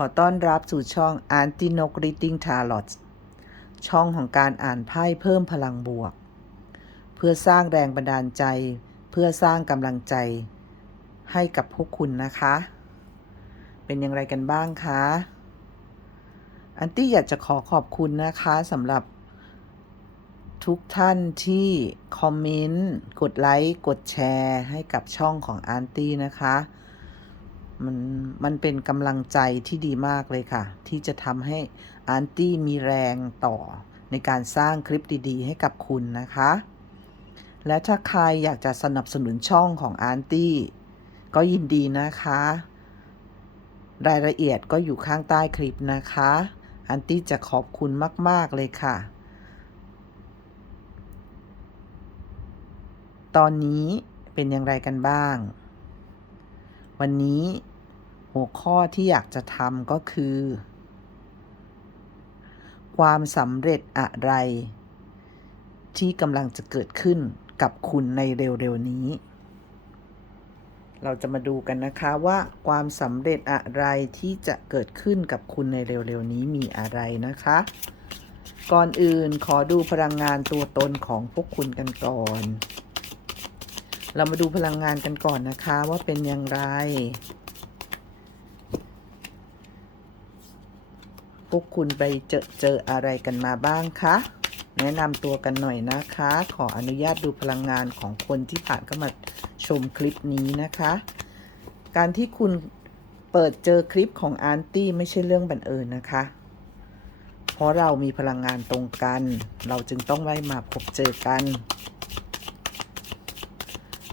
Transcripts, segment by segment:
ขอต้อนรับสู่ช่อง a n t i n o k Reading Tarot ช่องของการอ่านไพ่เพิ่มพลังบวก เพื่อสร้างแรงบันดาลใจ เพื่อสร้างกำลังใจ ให้กับพวกคุณนะคะ เป็นอย่างไรกันบ้างคะ อันตี้อยากจะขอขอบคุณนะคะสำหรับทุกท่านที่คอมเมนต์ กดไลค์ กดแชร์ให้กับช่องของอาร์ตี้นะคะ มันมันเป็นกำลังใจที่ดีมากเลยค่ะ ที่จะทำให้อาร์ตี้มีแรงต่อในการสร้างคลิปดีๆ ให้กับคุณนะคะ และถ้าใครอยากจะสนับสนุนช่องของอาร์ตี้ก็ยินดีนะคะ รายละเอียดก็อยู่ข้างใต้คลิปนะคะอาร์ตี้จะขอบคุณมาก ๆ เลยค่ะ ตอนนี้เป็นอย่างไรกันบ้าง วันนี้หัวข้อที่อยากจะทำก็คือ ความสำเร็จอะไร ที่กำลังจะเกิดขึ้นกับคุณในเร็วๆนี้ เราจะมาดูกันนะคะว่าความสำเร็จอะไรที่จะเกิดขึ้นกับคุณในเร็วๆนี้มีอะไรนะคะ ก่อนอื่นขอดูพลังงานตัวตนของพวกคุณกันก่อน เรามาดูพลังงานกันก่อนนะคะว่าเป็นอย่างไรพวกคุณไปเจอเจออะไรกันมาบ้างคะแนะนำตัวกันหน่อยนะคะ ขออนุญาตดูพลังงานของคนที่ผ่านเข้ามาชมคลิปนี้นะคะ การที่คุณเปิดเจอคลิปของอาร์ตี้ไม่ใช่เรื่องบังเอิญนะคะ เพราะเรามีพลังงานตรงกัน เราจึงต้องไว้มาพบเจอกัน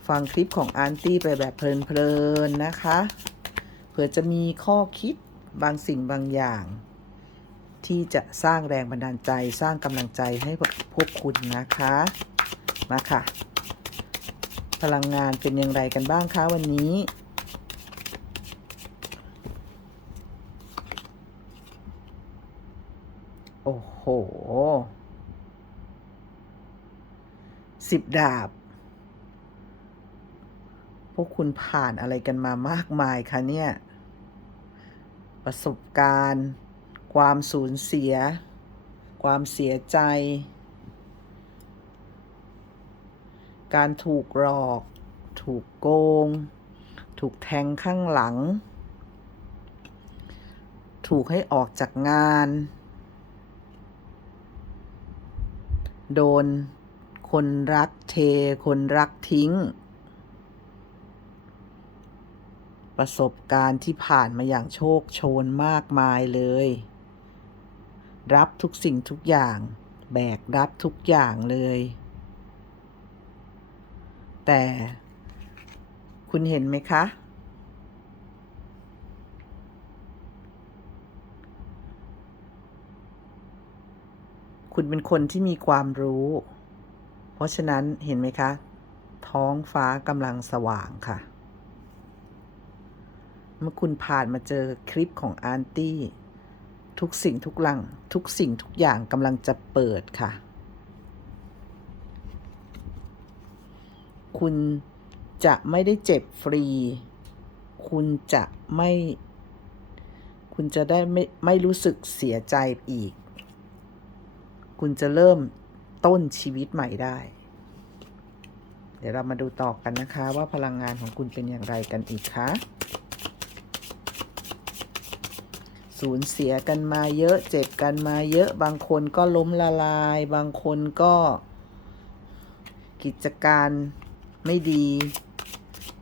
ฟังคลิปของอาร์ตี้ไปแบบเพลินๆนะคะ เผื่อจะมีข้อคิดบางสิ่งบางอย่าง ที่จะสร้างแรงบันดาลใจสร้างกำลังใจให้พวกคุณนะคะ มาค่ะ พลังงานเป็นอย่างไรกันบ้างคะวันนี้โอ้โหสิบดาบ พวกคุณผ่านอะไรกันมามากมายคะเนี่ย ประสบการณ์ ความสูญเสีย ความเสียใจ การถูกหลอก ถูกโกง ถูกแทงข้างหลัง ถูกให้ออกจากงาน โดนคนรักเท คนรักทิ้ง ประสบการณ์ที่ผ่านมาอย่างโชคโชนมากมายเลย รับทุกสิ่งทุกอย่าง แบกรับทุกอย่างเลย แต่คุณเห็นไหมคะ คุณเป็นคนที่มีความรู้ เพราะฉะนั้นเห็นไหมคะ ท้องฟ้ากำลังสว่างค่ะ เมื่อคุณผ่านมาเจอคลิปของอาร์ตี้ ทุกสิ่งทุกหลัง ทุกสิ่งทุกอย่างกำลังจะเปิดค่ะ คุณจะไม่ได้เจ็บฟรี คุณจะไม่ คุณจะได้ไม่ไม่รู้สึกเสียใจอีก คุณจะเริ่มต้นชีวิตใหม่ได้ เดี๋ยวเรามาดูต่อกันนะคะ ว่าพลังงานของคุณเป็นอย่างไรกันอีกคะ สูญเสียกันมาเยอะเจ็บกันมาเยอะบางคนก็ล้มละลาย บางคนก็ กิจการไม่ดี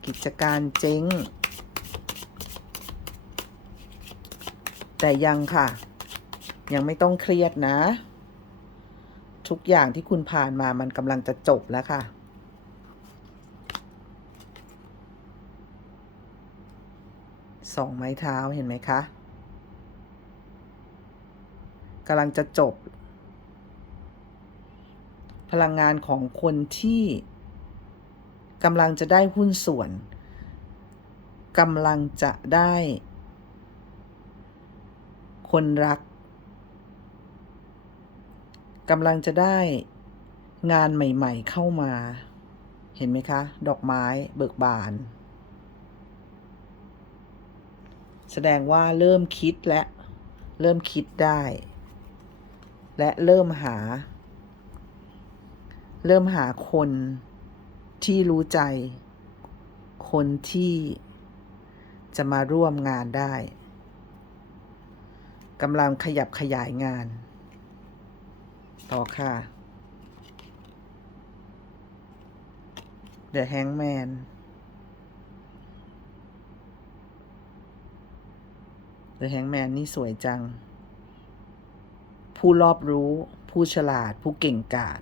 กิจการเจ๊ง แต่ยังค่ะ ยังไม่ต้องเครียดนะ ทุกอย่างที่คุณผ่านมามันกำลังจะจบแล้วค่ะสองไม้เท้าเห็นไหมคะำลังจะจบ พลังงานของคนที่กำลังจะได้หุ้นส่วนกำลังจะได้ คนรักกำลังจะได้งานใหม่ๆเข้ามา เห็นไหมคะ ดอกไม้เบิกบาน แสดงว่าเริ่มคิดและ เริ่มคิดได้ และเริ่มหา เริ่มหาคนที่รู้ใจ คนที่จะมาร่วมงานได้กำลังขยับขยายงาน ต่อค่ะ The Hangman The Hangman นี่สวยจัง ผู้รอบรู้ ผู้ฉลาด ผู้เก่งกาจ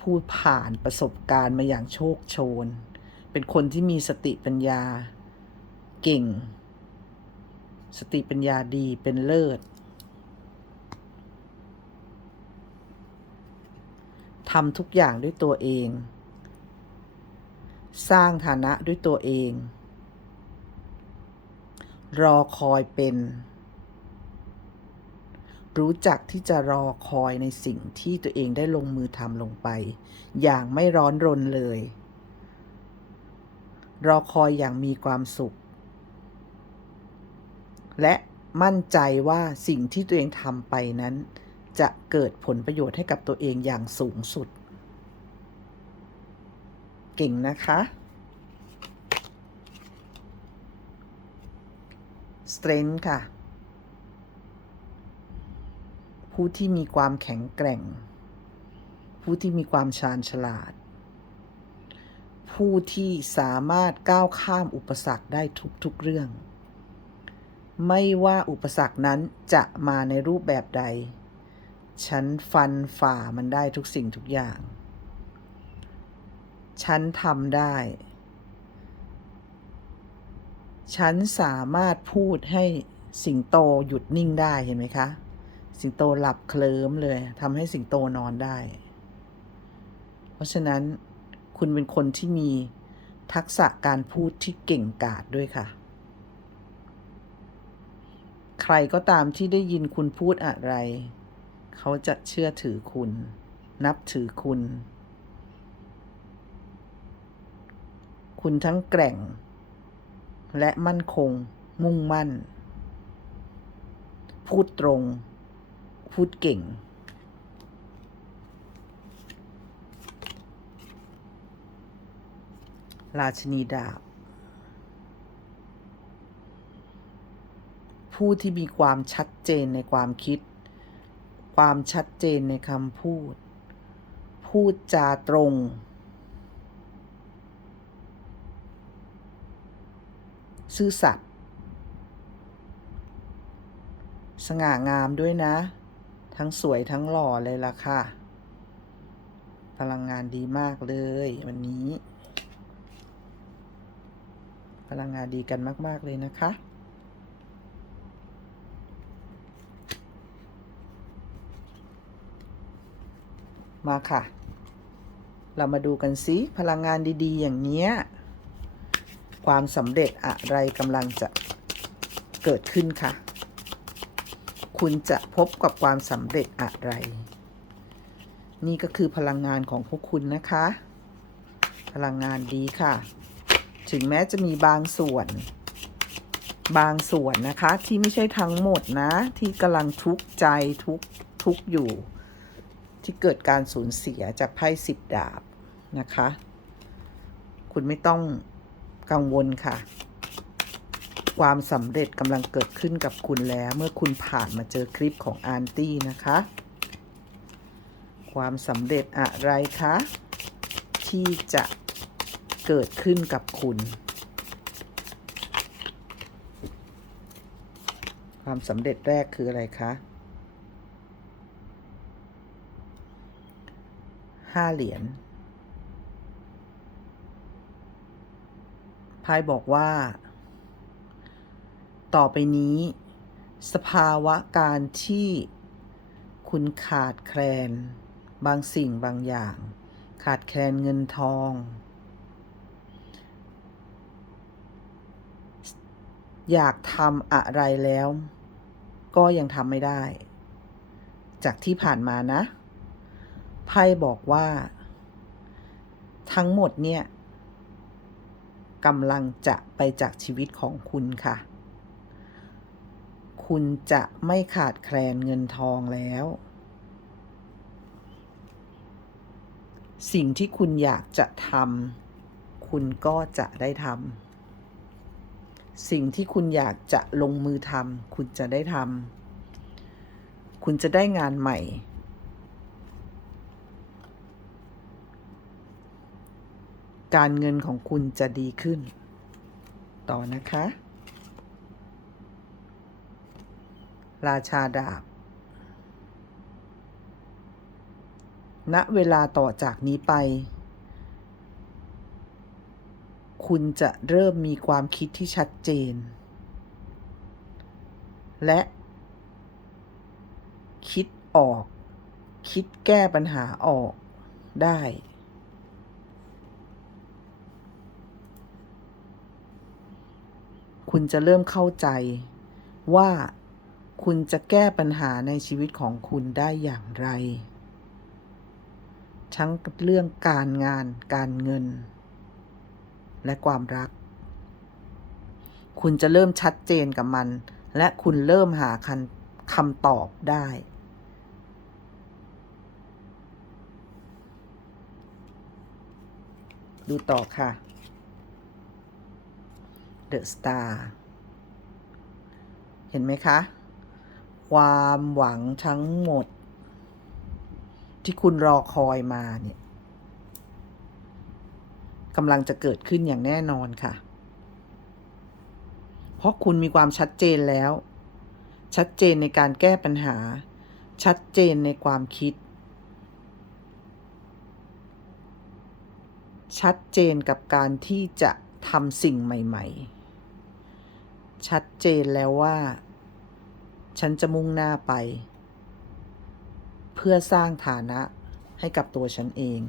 ผู้ผ่านประสบการณ์มาอย่างโชคโชน เป็นคนที่มีสติปัญญา เก่ง สติปัญญาดีเป็นเลิศทำทุกอย่างด้วยตัวเอง สร้างฐานะด้วยตัวเอง รอคอยเป็น รู้จักที่จะรอคอยในสิ่งที่ตัวเองได้ลงมือทำลงไป อย่างไม่ร้อนรนเลย รอคอยอย่างมีความสุข และมั่นใจว่าสิ่งที่ตัวเองทำไปนั้น จะเกิดผลประโยชน์ให้กับตัวเองอย่างสูงสุด เก่งนะคะ strength ค่ะ ผู้ที่มีความแข็งแกร่ง ผู้ที่มีความชาญฉลาด ผู้ที่สามารถก้าวข้ามอุปสรรคได้ทุกๆเรื่อง ไม่ว่าอุปสรรคนั้นจะมาในรูปแบบใด ฉันฟันฝ่ามันได้ทุกสิ่งทุกอย่าง ฉันทำได้ ฉันสามารถพูดให้สิงโตหยุดนิ่งได้เห็นไหมคะ สิงโตหลับเคลิ้มเลยทำให้สิงโตนอนได้ เพราะฉะนั้นคุณเป็นคนที่มีทักษะการพูดที่เก่งกาจด้วยค่ะ ใครก็ตามที่ได้ยินคุณพูดอะไร เขาจะเชื่อถือคุณ นับถือคุณ คุณทั้งแกร่ง และมั่นคงมุ่งมั่น พูดตรง พูดเก่ง ราชนีดาบ ผู้ที่มีความชัดเจนในความคิด ความชัดเจนในคำพูด พูดจาตรงซื่อสัตย์สง่างามด้วยนะ ทั้งสวยทั้งหล่อเลยล่ะค่ะ พลังงานดีมากเลยวันนี้ พลังงานดีกันมาก ๆ เลยนะคะ มาค่ะ เรามาดูกันซิพลังงานดี ๆ อย่างเนี้ย ความสำเร็จอะไรกำลังจะเกิดขึ้นค่ะ คุณจะพบกับความสำเร็จอะไร นี่ก็คือพลังงานของพวกคุณนะคะ พลังงานดีค่ะ ถึงแม้จะมีบางส่วน บางส่วนนะคะ ที่ไม่ใช่ทั้งหมดนะ ที่กำลังทุกข์ใจทุกทุกอยู่ ที่เกิดการสูญเสียจากไพ่สิบดาบนะคะ คุณไม่ต้องกังวลค่ะ ความสำเร็จกำลังเกิดขึ้นกับคุณแล้ว เมื่อคุณผ่านมาเจอคลิปของอาร์ตี้นะคะ ความสำเร็จอะไรคะที่จะเกิดขึ้นกับคุณ ความสำเร็จแรกคืออะไรคะห้าเหรียญไพ่บอกว่า ต่อไปนี้ สภาวะการที่คุณขาดแคลน บางสิ่งบางอย่าง ขาดแคลนเงินทอง อยากทำอะไรแล้ว ก็ยังทำไม่ได้ จากที่ผ่านมานะ ไพ่บอกว่า ทั้งหมดเนี่ยกำลังจะไปจากชีวิตของคุณค่ะ คุณจะไม่ขาดแคลนเงินทองแล้ว สิ่งที่คุณอยากจะทำคุณก็จะได้ทำสิ่งที่คุณอยากจะลงมือทำคุณจะได้ทำคุณจะได้งานใหม่ การเงินของคุณจะดีขึ้น ต่อนะคะ ราชาดาบ ณ เวลาต่อจากนี้ไป คุณจะเริ่มมีความคิดที่ชัดเจน และ คิดออก คิดแก้ปัญหาออกได้ คุณจะเริ่มเข้าใจว่า คุณจะแก้ปัญหาในชีวิตของคุณได้อย่างไร ทั้งเรื่องการงาน การเงิน และความรัก คุณจะเริ่มชัดเจนกับมัน และคุณเริ่มหาคำคำตอบได้ ดูต่อค่ะ The Star เห็นไหมคะ ความหวังทั้งหมด ที่คุณรอคอยมาเนี่ยกำลังจะเกิดขึ้นอย่างแน่นอนค่ะ เพราะคุณมีความชัดเจนแล้ว ชัดเจนในการแก้ปัญหา ชัดเจนในความคิด ชัดเจนกับการที่จะทำสิ่งใหม่ ๆ ชัดเจนแล้วว่า ฉันจะมุ่งหน้าไป เพื่อสร้างฐานะให้กับตัวฉันเอง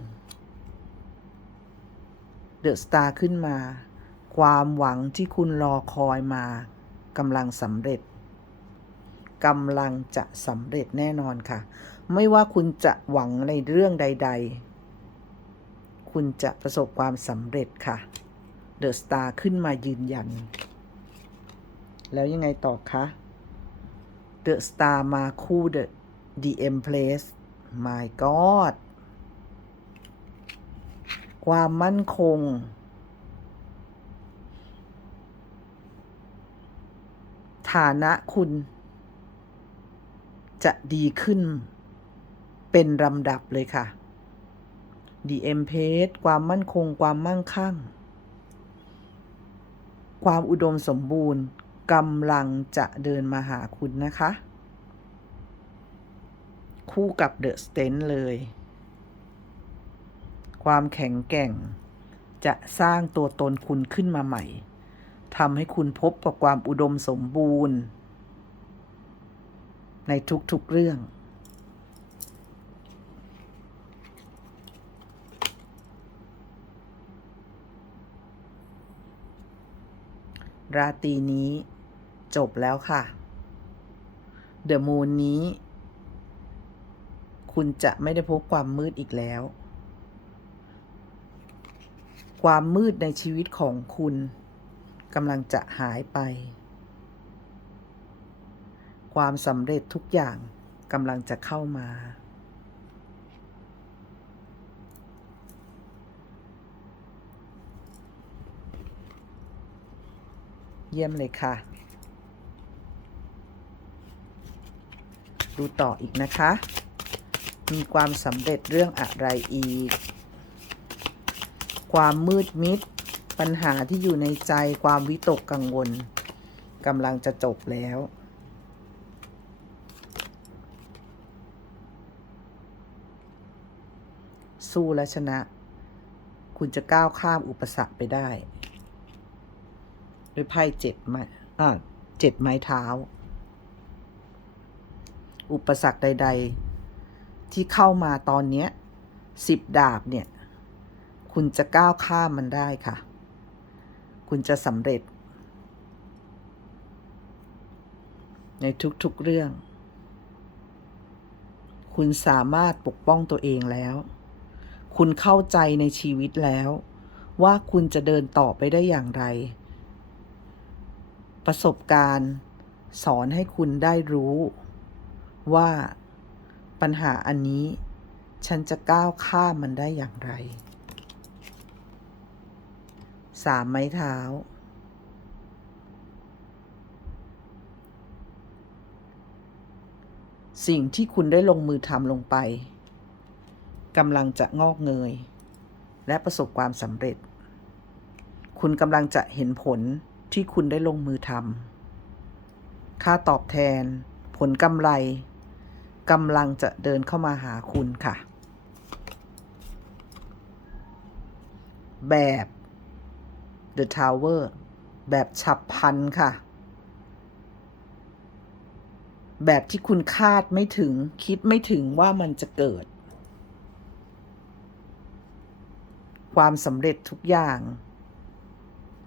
เดอะสตาร์ขึ้นมา ความหวังที่คุณรอคอยมากำลังสำเร็จกำลังจะสำเร็จแน่นอนค่ะ ไม่ว่าคุณจะหวังในเรื่องใด ๆ คุณจะประสบความสำเร็จค่ะ เดอะสตาร์ขึ้นมายืนยัน แล้วยังไงต่อคะ เดอะสตาร์มาคู่เดอะดีเอ็มเพลส my god ความมั่นคง ฐานะคุณ จะดีขึ้น เป็นลำดับเลยค่ะ DM p a g e ความมั่นคง ความมั่งคั่ง ความอุดมสมบูรณ์ กำลังจะเดินมาหาคุณนะคะ คู่กับเดอะสเตนเลย ความแข็งแกร่ง จะสร้างตัวตนคุณขึ้นมาใหม่ทำให้คุณพบกับความอุดมสมบูรณ์ ในทุกๆเรื่อง ราตรีนี้ จบแล้วค่ะ เดอะมูนนี้ คุณจะไม่ได้พบความมืดอีกแล้ว ความมืดในชีวิตของคุณกำลังจะหายไป ความสำเร็จทุกอย่างกำลังจะเข้ามา เยี่ยมเลยค่ะ ดูต่ออีกนะคะ มีความสำเร็จเรื่องอะไรอีก ความมืดมิด ปัญหาที่อยู่ในใจความวิตกกังวลกำลังจะจบแล้วสู้และชนะ คุณจะก้าวข้ามอุปสรรคไปได้ ด้วยไพ่เจ็ดไม้อ่าเจ็ดไม้เท้า อุปสรรคใด ๆ ที่เข้ามาตอนนี้สิบดาบเนี่ย คุณจะก้าวข้ามมันได้ค่ะ คุณจะสำเร็จ ในทุกๆเรื่อง คุณสามารถปกป้องตัวเองแล้ว คุณเข้าใจในชีวิตแล้ว ว่าคุณจะเดินต่อไปได้อย่างไร ประสบการณ์ สอนให้คุณได้รู้ ว่าปัญหาอันนี้ฉันจะก้าวข้ามมันได้อย่างไร สามไม้เท้า สิ่งที่คุณได้ลงมือทำลงไปกำลังจะงอกเงย และประสบความสำเร็จ คุณกำลังจะเห็นผลที่คุณได้ลงมือทำค่าตอบแทน ผลกำไร กำลังจะเดินเข้ามาหาคุณค่ะ แบบ The Tower แบบฉับพลันค่ะ แบบที่คุณคาดไม่ถึงคิดไม่ถึงว่ามันจะเกิด ความสำเร็จทุกอย่าง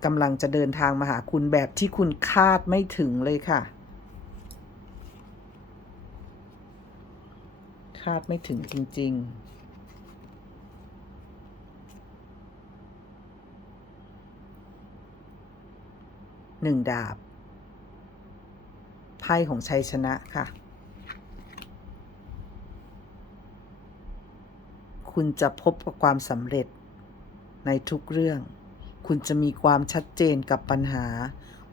กำลังจะเดินทางมาหาคุณแบบที่คุณคาดไม่ถึงเลยค่ะาดไม่ถึงจริง ๆหนึ่งดาบ ไพ่ของชัยชนะค่ะ คุณจะพบกับความสำเร็จในทุกเรื่อง คุณจะมีความชัดเจนกับปัญหา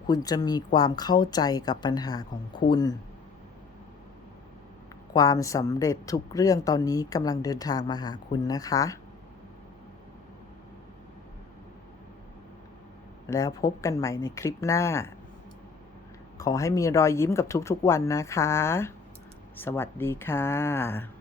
คุณจะมีความเข้าใจกับปัญหาของคุณ ความสำเร็จทุกเรื่องตอนนี้กำลังเดินทางมาหาคุณนะคะ แล้วพบกันใหม่ในคลิปหน้า ขอให้มีรอยยิ้มกับทุกๆวันนะคะ สวัสดีค่ะ